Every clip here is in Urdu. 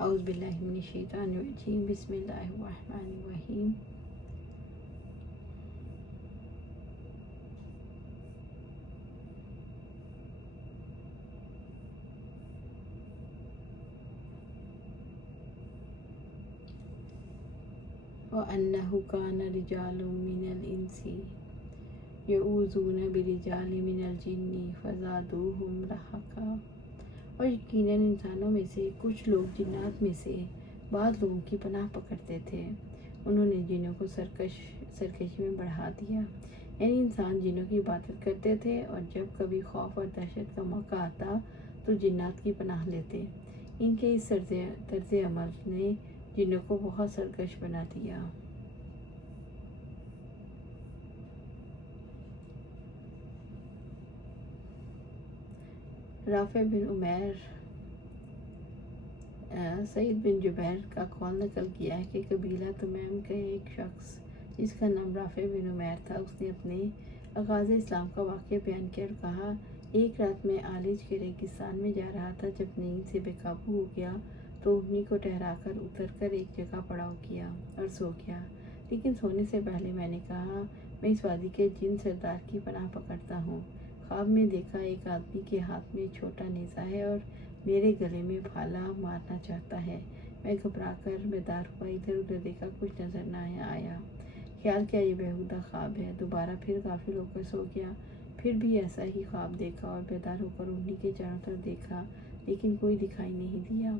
اعوذ باللہ من الشیطان الرجیم، بسم اللہ الرحمن الرحیم۔ وَأَنَّهُ كَانَ رِجَالٌ مِّنَ الْإِنسِ يَعُوذُونَ بِرِجَالٍ مِّنَ الْجِنِّ فَزَادُوهُمْ رَهَقًا، اور یقیناً انسانوں میں سے کچھ لوگ جنات میں سے بعض لوگوں کی پناہ پکڑتے تھے، انہوں نے جنوں کو سرکشی میں بڑھا دیا۔ یعنی انسان جنوں کی عبادت کرتے تھے اور جب کبھی خوف اور دہشت کا موقع آتا تو جنات کی پناہ لیتے۔ ان کے اس طرز عمل نے جنوں کو بہت سرکش بنا دیا۔ رافع بن عمیر سعید بن جبیر کا قول نقل کیا ہے کہ قبیلہ تمیم کا ایک شخص جس کا نام رافع بن عمیر تھا، اس نے اپنے آغاز اسلام کا واقعہ بیان کیا اور کہا، ایک رات میں عالج کے ریگستان میں جا رہا تھا، جب نیند سے بے قابو ہو گیا تو اونٹنی کو ٹھہرا کر اتر کر ایک جگہ پڑاؤ کیا اور سو گیا، لیکن سونے سے پہلے میں نے کہا، میں اس وادی کے جن سردار کی پناہ پکڑتا ہوں۔ خواب میں دیکھا ایک آدمی کے ہاتھ میں چھوٹا نیزہ ہے اور میرے گلے میں بھالا مارنا چاہتا ہے۔ میں گھبرا کر بیدار ہوا، ادھر ادھر دیکھا، کچھ نظر نہ آیا، خیال کیا یہ بیہودہ خواب ہے، دوبارہ پھر غافل ہو کر سو گیا، پھر بھی ایسا ہی خواب دیکھا اور بیدار ہو کر اونٹنی کے چاروں طرف دیکھا لیکن کوئی دکھائی نہیں دیا،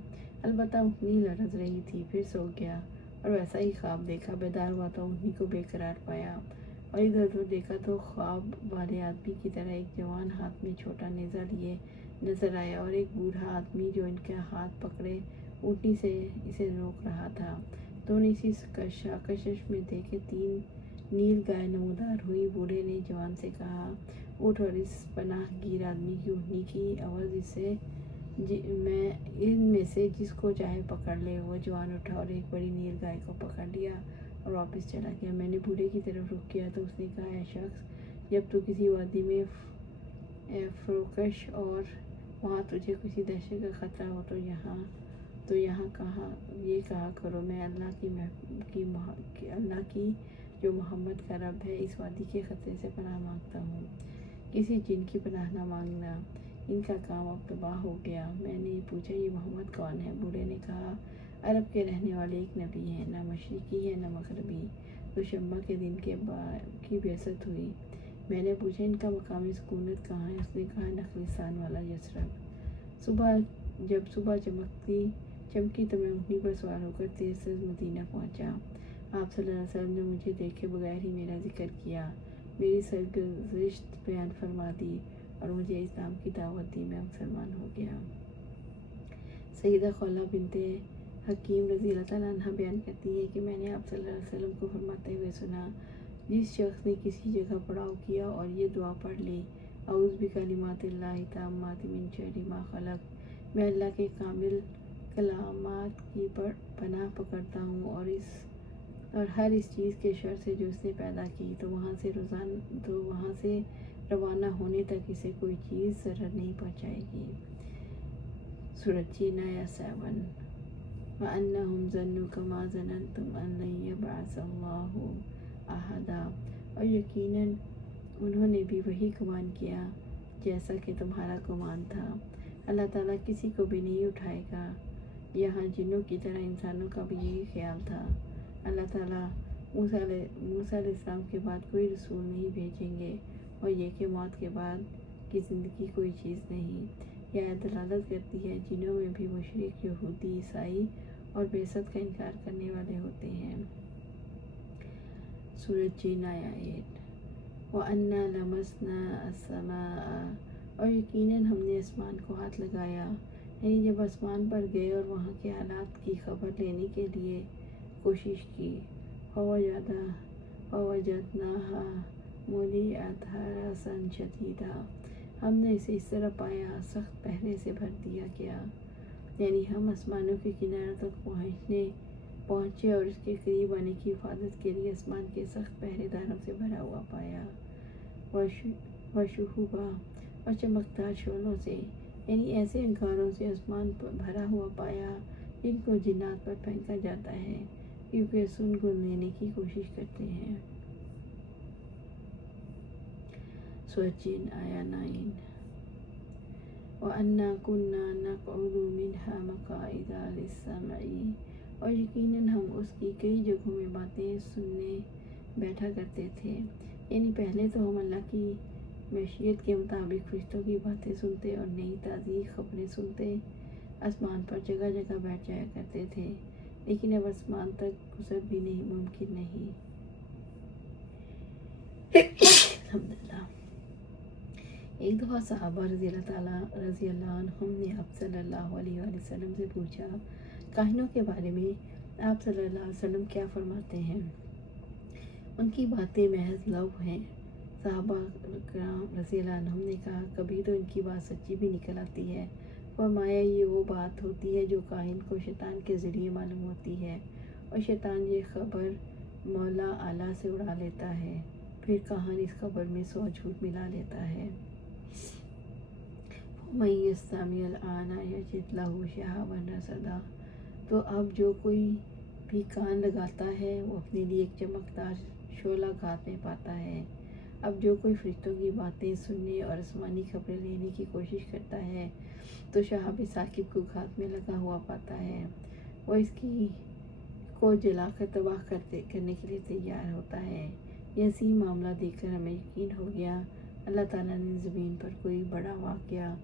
البتہ اونٹنی لرز رہی تھی، پھر سو گیا اور ویسا ہی خواب دیکھا، بیدار ہوا تو اونٹنی کو بے قرار پایا اور ادھر ادھر دیکھا تو خواب والے آدمی کی طرح ایک جوان ہاتھ میں چھوٹا نیزہ لیے نظر آیا اور ایک بوڑھا آدمی جو ان کا ہاتھ پکڑے اونٹنی سے اسے روک رہا تھا۔ دونوں اسی کشش میں تھے کہ 3 نیل گائے نمودار ہوئی۔ بوڑھے نے جوان سے کہا، اٹھ اور اس پناہ گیر آدمی کی اونٹنی کی عوض ان میں سے جس کو چاہے پکڑ لے۔ وہ جوان اٹھا اور ایک بڑی نیل گائے کو پکڑ لیا اور واپس چلا گیا۔ میں نے بوڑھے کی طرف رخ کیا تو اس نے کہا، اے شخص، جب تو کسی وادی میں پرکش اور وہاں تجھے کسی دہشت کا خطرہ ہو تو یہاں یہ کہا کرو، میں اللہ کی جو محمد کا رب ہے، اس وادی کے خطرے سے پناہ مانگتا ہوں، کسی جن کی پناہ نہ مانگنا، ان کا کام اب تباہ ہو گیا۔ میں نے پوچھا، یہ محمد کون ہے؟ بوڑھے نے کہا، عرب کے رہنے والے ایک نبی ہیں، نہ مشرقی ہے نہ مغربی، دوشنبہ کے دن کی بعثت ہوئی۔ میں نے پوچھا، ان کا مقامی سکونت کہاں ہے؟ اس نے کہا، نخلستان والا یثرب۔ جب صبح چمکی تو میں اونٹنی پر سوار ہو کر تیز مدینہ پہنچا۔ آپ صلی اللہ علیہ وسلم نے مجھے دیکھے بغیر ہی میرا ذکر کیا، میری سرگزشت بیان فرما دی اور مجھے اسلام کی دعوت دی، میں مسلمان ہو گیا۔ سیدہ خولہ بنت حکیم رضی اللہ تعالیٰ عنہ بیان کرتی ہے کہ میں نے آپ صلی اللہ علیہ وسلم کو فرماتے ہوئے سنا، جس شخص نے کسی جگہ پڑاؤ کیا اور یہ دعا پڑھ لی، اعوذ بکلمات اللہ التامات من شر ما خلق، میں اللہ کے کامل کلمات کی پناہ پکڑتا ہوں اور ہر اس چیز کے شر سے جو اس نے پیدا کی، تو وہاں سے روانہ ہونے تک اسے کوئی چیز ضرر نہیں پہنچائے گی۔ سورۃ جن آیت 7۔ وَأَنَّهُمْ ظَنُّوا كَمَا ظَنَنْتُمْ أَن لَّن يَبْعَثَ اللَّهُ أَحَدًا، اور یقیناً انہوں نے بھی وہی گمان کیا جیسا کہ تمہارا گمان تھا، اللہ تعالیٰ کسی کو بھی نہیں اٹھائے گا۔ یہاں جنوں کی طرح انسانوں کا بھی یہی خیال تھا، اللہ تعالیٰ موسیٰ علیہ السلام کے بعد کوئی رسول نہیں بھیجیں گے، اور یہ کہ موت کے بعد کی زندگی کوئی چیز نہیں۔ یہ آیت دلالت کرتی ہے جنوں میں بھی مشرک، یہودی، عیسائی اور بعثت کا انکار کرنے والے ہوتے ہیں۔ سورۃ جن آیت 8۔ وَأَنَّا لَمَسْنَا السَّمَاءَ، اور یقیناً ہم نے آسمان کو ہاتھ لگایا، یعنی جب آسمان پر گئے اور وہاں کے حالات کی خبر لینے کے لیے کوشش کی، فَوَجَدْنَاهَا مُلِئَتْ حَرَسًا شَدِيدًا، ہم نے اسے اس طرح پایا سخت پہرے سے بھر دیا گیا، یعنی ہم آسمانوں کے کناروں تک پہنچے اور اس کے قریب آنے کی حفاظت کے لیے آسمان کے سخت پہرے داروں سے بھرا ہوا پایا، وَشُہُبًا، اور چمکدار شعلوں سے، یعنی ایسے انگاروں سے آسمان بھرا ہوا پایا جن کو جنات پر پھینکا جاتا ہے کیونکہ سن گن لینے کی کوشش کرتے ہیں۔ سورۃ جن آیا 9۔ وَأَنَّا كُنَّا نَقْعُدُ مِنْهَا مَقَاعِدَ لِلسَّمْعِ، اور یقیناً ہم اس کی کئی جگہوں میں باتیں سننے بیٹھا کرتے تھے۔ یعنی پہلے تو ہم اللہ کی مشیت کے مطابق فرشتوں کی باتیں سنتے اور نئی تازی خبریں سنتے آسمان پر جگہ جگہ بیٹھ جایا کرتے تھے، لیکن اب آسمان تک گزر بھی نہیں ممکن نہیں۔ الحمدللہ۔ ایک دفعہ صحابہ رضی اللہ عنہم نے آپ صلی اللہ علیہ وآلہ وسلم سے پوچھا، کاہنوں کے بارے میں آپ صلی اللہ علیہ وسلم کیا فرماتے ہیں؟ ان کی باتیں محض لو ہیں۔ صحابہ کرام رضی اللہ عنہم نے کہا، کبھی تو ان کی بات سچی بھی نکل آتی ہے۔ فرمایا، یہ وہ بات ہوتی ہے جو کاہن کو شیطان کے ذریعے معلوم ہوتی ہے، اور شیطان یہ خبر مولا اعلیٰ سے اڑا لیتا ہے، پھر کاہن اس خبر میں 100 جھوٹ ملا لیتا ہے۔ وَمَن يَسْتَمِعِ الْآنَ يَجِدْ لَهُ شِهَابًا رَصَدًا، تو اب جو کوئی بھی کان لگاتا ہے وہ اپنے لیے ایک چمکدار شعلہ گھات میں پاتا ہے۔ اب جو کوئی فرشتوں کی باتیں سننے اور آسمانی خبریں لینے کی کوشش کرتا ہے تو شہاب ثاقب کو گھات میں لگا ہوا پاتا ہے، وہ اس کو جلا کر تباہ کرنے کے لیے تیار ہوتا ہے۔ یہ عظیم معاملہ دیکھ کر ہمیں یقین ہو گیا، اللہ تعالیٰ نے زمین پر کوئی بڑا واقعہ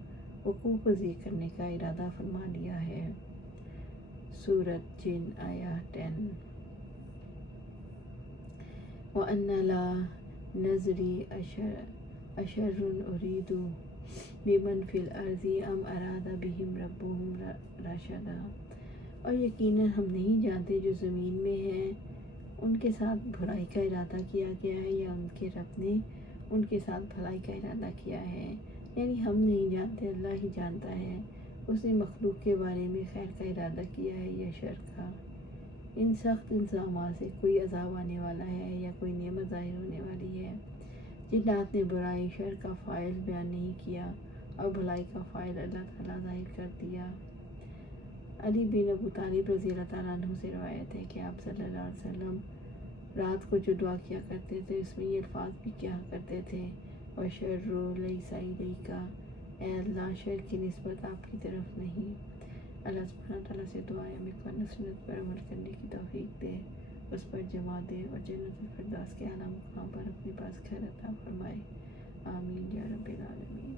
وقوع پذیر کرنے کا ارادہ فرما لیا ہے۔ سورۃ جن آیا 10۔ وَأَنَّ لَا نَذْرِي أَشَرٌّ أُرِيدُ بِمَنْ فِي الْأَرْضِ أَمْ أَرَادَ بِهِمْ رَبُّهُمْ رَشَدًا، اور یقیناً ہم نہیں جانتے جو زمین میں ہیں ان کے ساتھ برائی کا ارادہ کیا گیا ہے یا ان کے رب نے ان کے ساتھ بھلائی کا ارادہ کیا ہے۔ یعنی ہم نہیں جانتے، اللہ ہی جانتا ہے اس نے مخلوق کے بارے میں خیر کا ارادہ کیا ہے یا شر کا۔ ان سخت الزامات سے کوئی عذاب آنے والا ہے یا کوئی نعمت ظاہر ہونے والی ہے۔ جنات نے برائی شر کا فاعل بیان نہیں کیا اور بھلائی کا فاعل اللہ تعالیٰ ظاہر کر دیا۔ علی بن ابو طالب رضی اللہ تعالیٰ عنہ سے روایت ہے کہ آپ صلی اللہ علیہ وسلم رات کو جو دعا کیا کرتے تھے اس میں یہ الفاظ بھی کیا کرتے تھے، وَشَرُّ لَيْسَ إِلَيْكَ، اے اللہ شر کی نسبت آپ کی طرف نہیں۔ اللہ سبحانہ تعالیٰ سے دعا ہے ہمیں قرآن سنت پر عمل کرنے کی توفیق دے، اس پر جمع دے اور جنت الفردوس کے اعلیٰ مقام پر اپنے پاس گھر عطا فرمائے، آمین یا رب العالمین۔